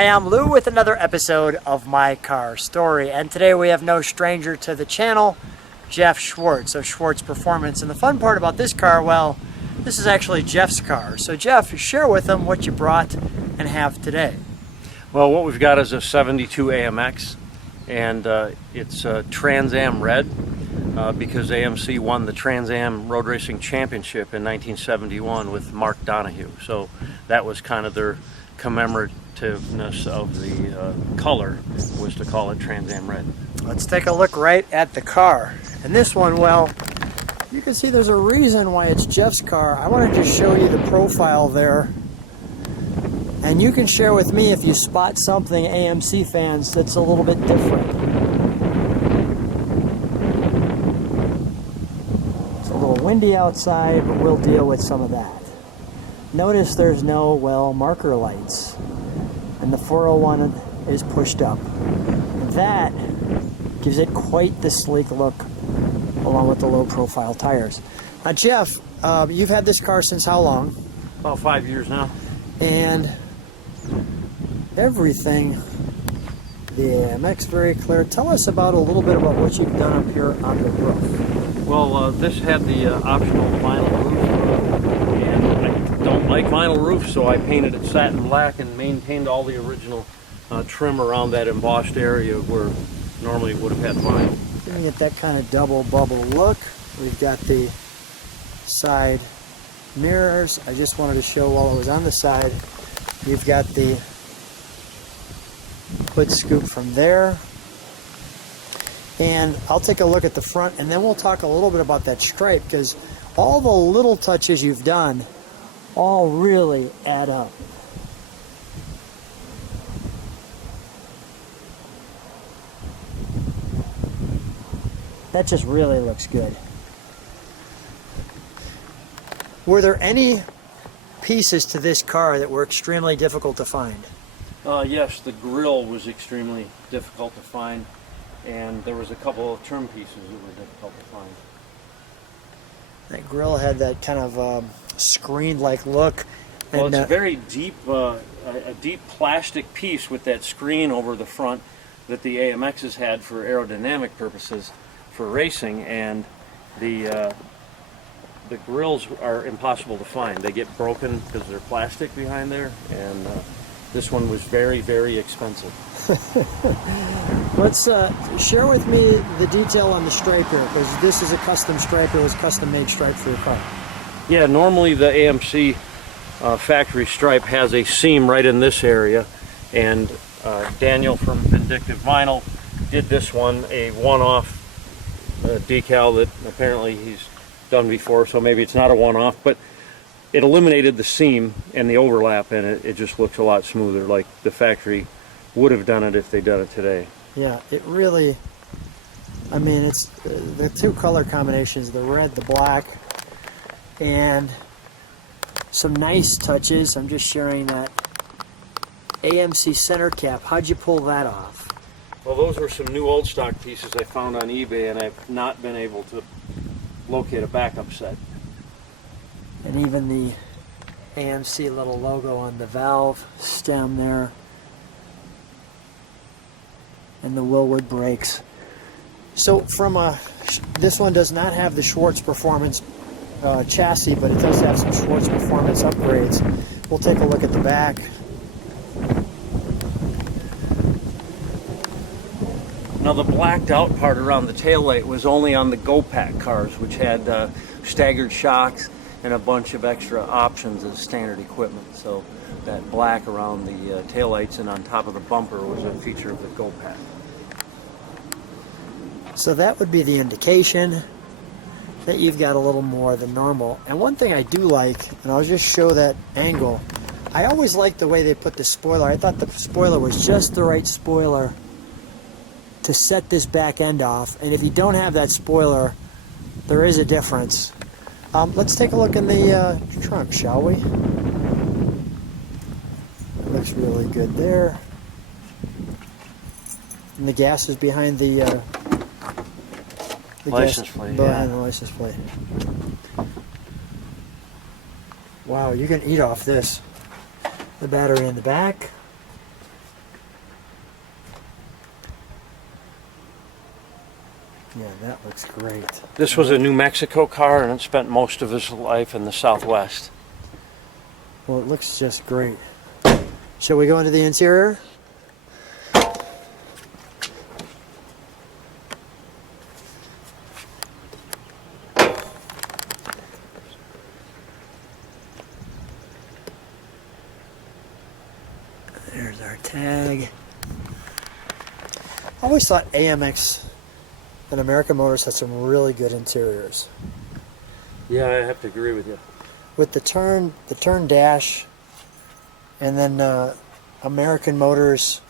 Hi, I'm Lou with another episode of My Car Story, and today we have no stranger to the channel, Jeff Schwartz of Schwartz Performance. And the fun part about this car, well, this is actually Jeff's car. So Jeff, share with them what you brought and have today. Well, what we've got is a 72 AMX, and it's Trans Am red because AMC won the Trans Am Road Racing Championship in 1971 with Mark Donohue. So that was kind of their commemorativeness of the color, was to call it Trans Am red. Let's take a look right at the car. And this one, well, you can see there's a reason why it's Jeff's car. I want to just show you the profile there. And you can share with me if you spot something, AMC fans, that's a little bit different. It's a little windy outside, but we'll deal with some of that. Notice there's no, well, marker lights. And the 401 is pushed up. That gives it quite the sleek look, along with the low profile tires. Now Jeff, you've had this car since how long? About 5 years now. And everything, the AMX, very clear. Tell us about a little bit about what you've done up here on the roof. Well, this had the optional vinyl roof, and I don't like vinyl roofs, so I painted it satin black and maintained all the original trim around that embossed area where normally it would have had vinyl. Giving it that kind of double bubble look. We've got the side mirrors. I just wanted to show while I was on the side, you've got the hood scoop from there. And I'll take a look at the front, and then we'll talk a little bit about that stripe, because all the little touches you've done all really add up. That just really looks good. Were there any pieces to this car that were extremely difficult to find? Yes, the grille was extremely difficult to find, and there was a couple of trim pieces that were difficult to find. That grille had that kind of screen-like look. Well, it's a very deep, a deep plastic piece with that screen over the front that the AMXs had for aerodynamic purposes for racing, and the grills are impossible to find. They get broken because they're plastic behind there, and this one was very, very expensive. Let's share with me the detail on the stripe here, because this is a custom stripe. It was custom-made stripe for your car. Yeah, normally the AMC factory stripe has a seam right in this area, and Daniel from Vindictive Vinyl did this one, a one-off decal that apparently he's done before, so maybe it's not a one-off, but it eliminated the seam and the overlap, and it just looks a lot smoother, like the factory would have done it if they'd done it today. Yeah, it really, I mean, it's the two color combinations, the red, the black, and some nice touches. I'm just sharing that AMC center cap. How'd you pull that off? Well, those were some new old stock pieces I found on eBay, and I've not been able to locate a backup set. And even the AMC little logo on the valve stem there. And the Willwood brakes. So from this one does not have the Schwartz Performance chassis, but it does have some Schwartz Performance upgrades. We'll take a look at the back. Now the blacked out part around the taillight was only on the Go-Pack cars, which had staggered shocks and a bunch of extra options as standard equipment. So that black around the taillights and on top of the bumper was a feature of the Go-Pack. So that would be the indication that you've got a little more than normal. And one thing I do like, and I'll just show that angle, I always like the way they put the spoiler. I thought the spoiler was just the right spoiler to set this back end off. And if you don't have that spoiler, there is a difference. Let's take a look in the trunk, shall we? It looks really good there. And the gas is behind the license plate. Behind the license plate. Wow, you can eat off this. The battery in the back. Yeah, that looks great. This was a New Mexico car, and it spent most of its life in the Southwest. Well, it looks just great. Shall we go into the interior? There's our tag. I always thought AMX and American Motors had some really good interiors. Yeah, I have to agree with you. With the turn dash, and then American Motors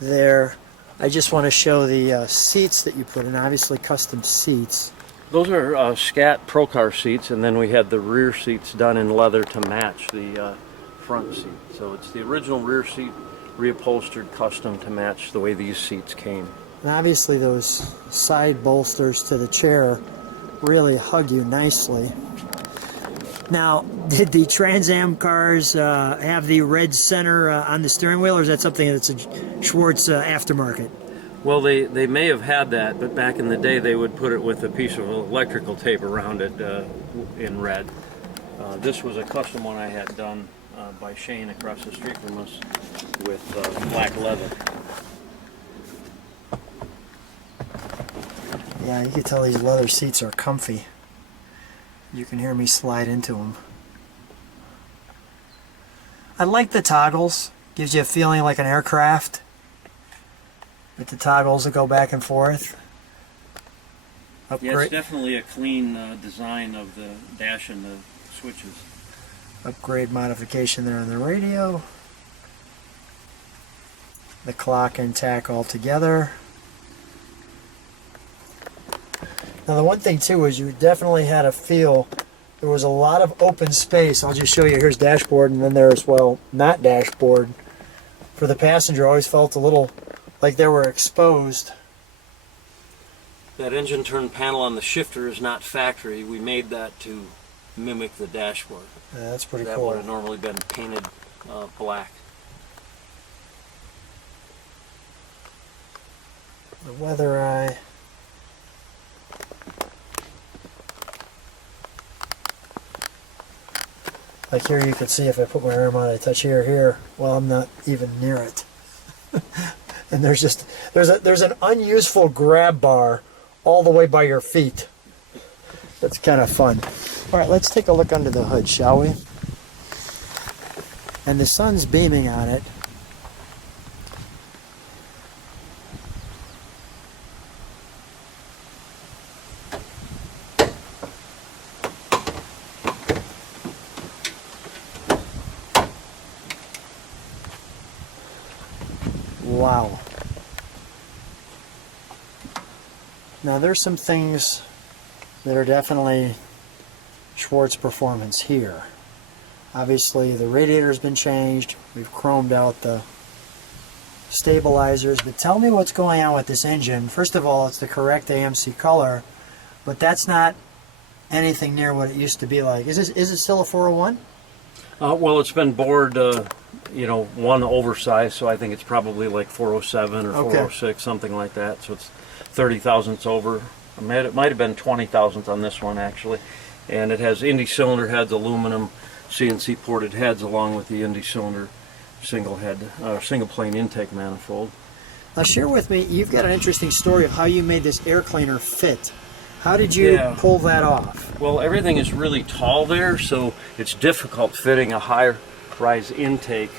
there. I just want to show the seats that you put in, obviously custom seats. Those are Scat Pro Car seats, and then we had the rear seats done in leather to match the front seat. So it's the original rear seat reupholstered custom to match the way these seats came. And obviously those side bolsters to the chair really hug you nicely. Now, did the Trans Am cars have the red center on the steering wheel, or is that something that's a Schwartz aftermarket? Well, they may have had that, but back in the day they would put it with a piece of electrical tape around it in red. This was a custom one I had done by Shane across the street from us with black leather. Yeah, you can tell these leather seats are comfy. You can hear me slide into them. I like the toggles. Gives you a feeling like an aircraft with the toggles that go back and forth. Yeah, it's definitely a clean design of the dash and the switches. Upgrade modification there on the radio. The clock and tack all together. Now the one thing too is you definitely had a feel, there was a lot of open space. I'll just show you, here's dashboard, and then there's, well, not dashboard. For the passenger, I always felt a little like they were exposed. That engine turn panel on the shifter is not factory. We made that to mimic the dashboard. Yeah, that's pretty that cool. That would have normally been painted black. The weather eye. Like here you can see if I put my arm on it, I touch here, well, I'm not even near it. And there's an unuseful grab bar all the way by your feet. That's kind of fun. All right, let's take a look under the hood, shall we? And the sun's beaming on it. Wow. Now there's some things that are definitely Schwartz Performance here. Obviously the radiator's been changed. We've chromed out the stabilizers, but tell me what's going on with this engine. First of all, it's the correct AMC color, but that's not anything near what it used to be like. Is it still a 401? Well, it's been bored, you know, one oversized, so I think it's probably like 407 or 406, something like that. So it's 30 thousandths over. It might have been 20 thousandths on this one, actually. And it has Indy cylinder heads, aluminum CNC ported heads, along with the Indy cylinder single plane intake manifold. Now share with me, you've got an interesting story of how you made this air cleaner fit. How did you pull that off? Well, everything is really tall there, so it's difficult fitting a high-rise intake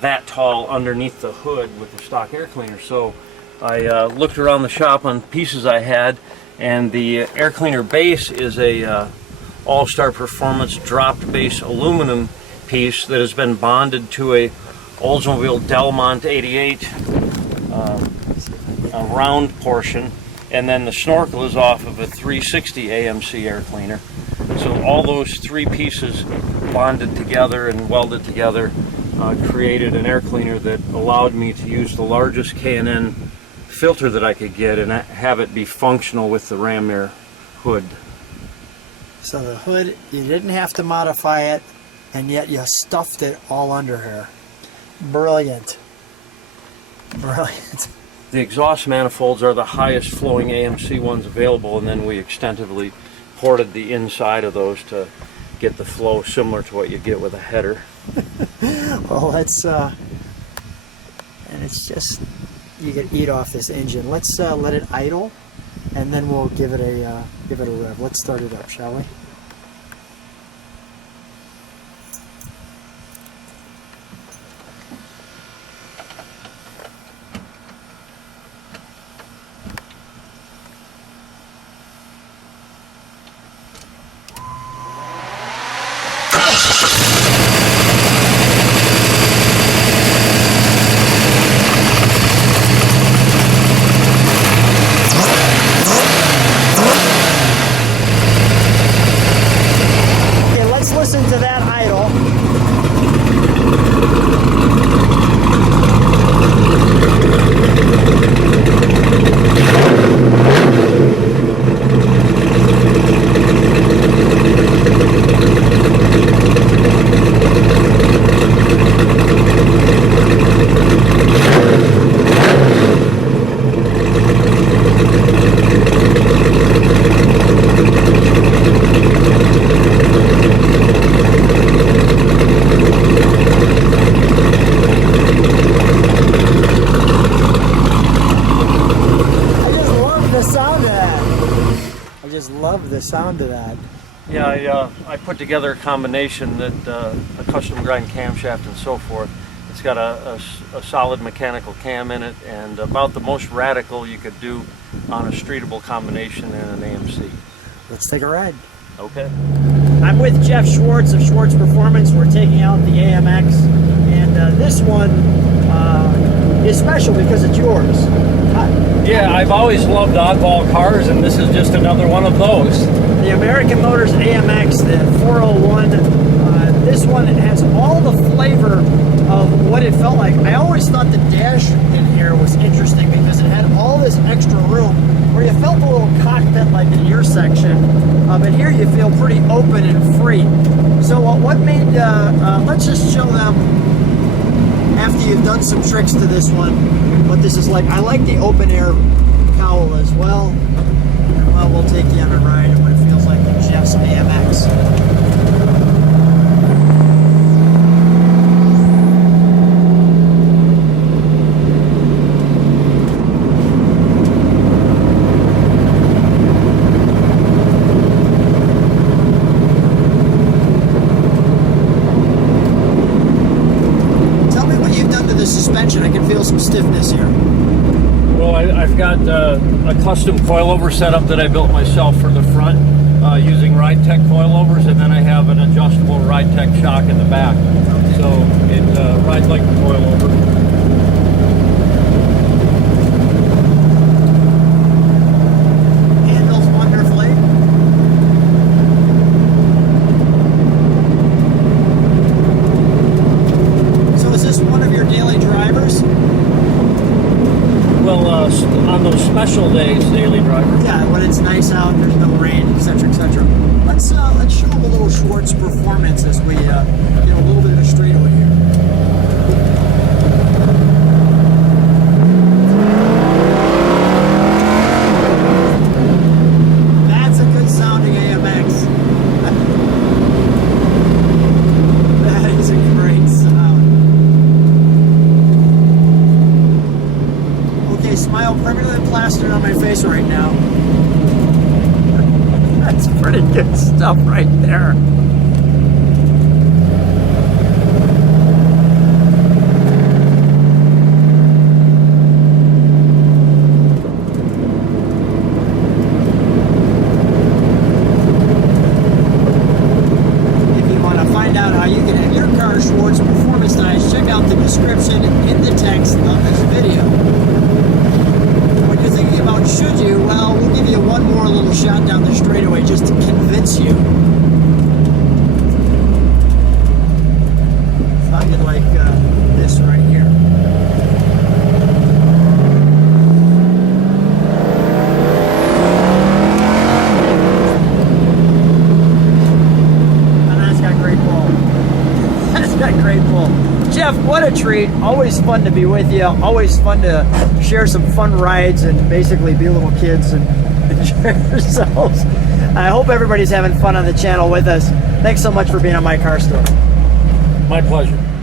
that tall underneath the hood with the stock air cleaner. So I looked around the shop on pieces I had, and the air cleaner base is a All-Star Performance dropped base aluminum piece that has been bonded to a Oldsmobile Delmont 88 a round portion, and then the snorkel is off of a 360 AMC air cleaner. So all those three pieces bonded together and welded together created an air cleaner that allowed me to use the largest K&N filter that I could get and have it be functional with the ram air hood. So the hood, you didn't have to modify it, and yet you stuffed it all under here. Brilliant. Brilliant. The exhaust manifolds are the highest flowing AMC ones available, and then we extensively ported the inside of those to get the flow similar to what you get with a header. Well, let's and it's just, you can eat off this engine. Let's let it idle, and then we'll give it a rev. Let's start it up, shall we? Listen to that idle. Love the sound of that. Yeah, I put together a combination that a custom grind camshaft and so forth. It's got a solid mechanical cam in it, and about the most radical you could do on a streetable combination in an AMC. Let's take a ride. Okay. I'm with Jeff Schwartz of Schwartz Performance. We're taking out the AMX, and this one is special because it's yours. Yeah, I've always loved oddball cars, and this is just another one of those. The American Motors AMX, the 401, this one has all the flavor of what it felt like. I always thought the dash in here was interesting because it had all this extra room where you felt a little cockpit like in your section, but here you feel pretty open and free. So what made, let's just show them after you've done some tricks to this one, what this is like. I like the open air cowl as well. And well, we'll take you on a ride in what it feels like in Jeff's AMX. Suspension. I can feel some stiffness here. Well, I've got a custom coilover setup that I built myself for the front using Ride Tech coilovers, and then I have an adjustable Ride Tech shock in the back. Okay. So it rides like the coilover. Handles wonderfully. So is this one of your daily drivers? Well, on those special days, daily drivers. Yeah, when it's nice out, there's no rain, etc., etc. Let's show them a little Schwartz Performance as we get a little bit of a straightaway here. That's a good sounding AMX. That is a great sound. Okay, smile permanently plastered on my face right now. That's pretty good stuff right there. If you want to find out how you can have your car Schwartz Performance Tires, check out the description in the text of this video. When you're thinking about should you, well, we'll give you one more little shot down the straightaway just to convince you. Sounded like this right here. And that's got great pull. That's got great pull. Jeff, what a treat. Always fun to be with you. Always fun to share some fun rides and basically be little kids and enjoy yourselves. I hope everybody's having fun on the channel with us. Thanks so much for being on My Car Story. My pleasure.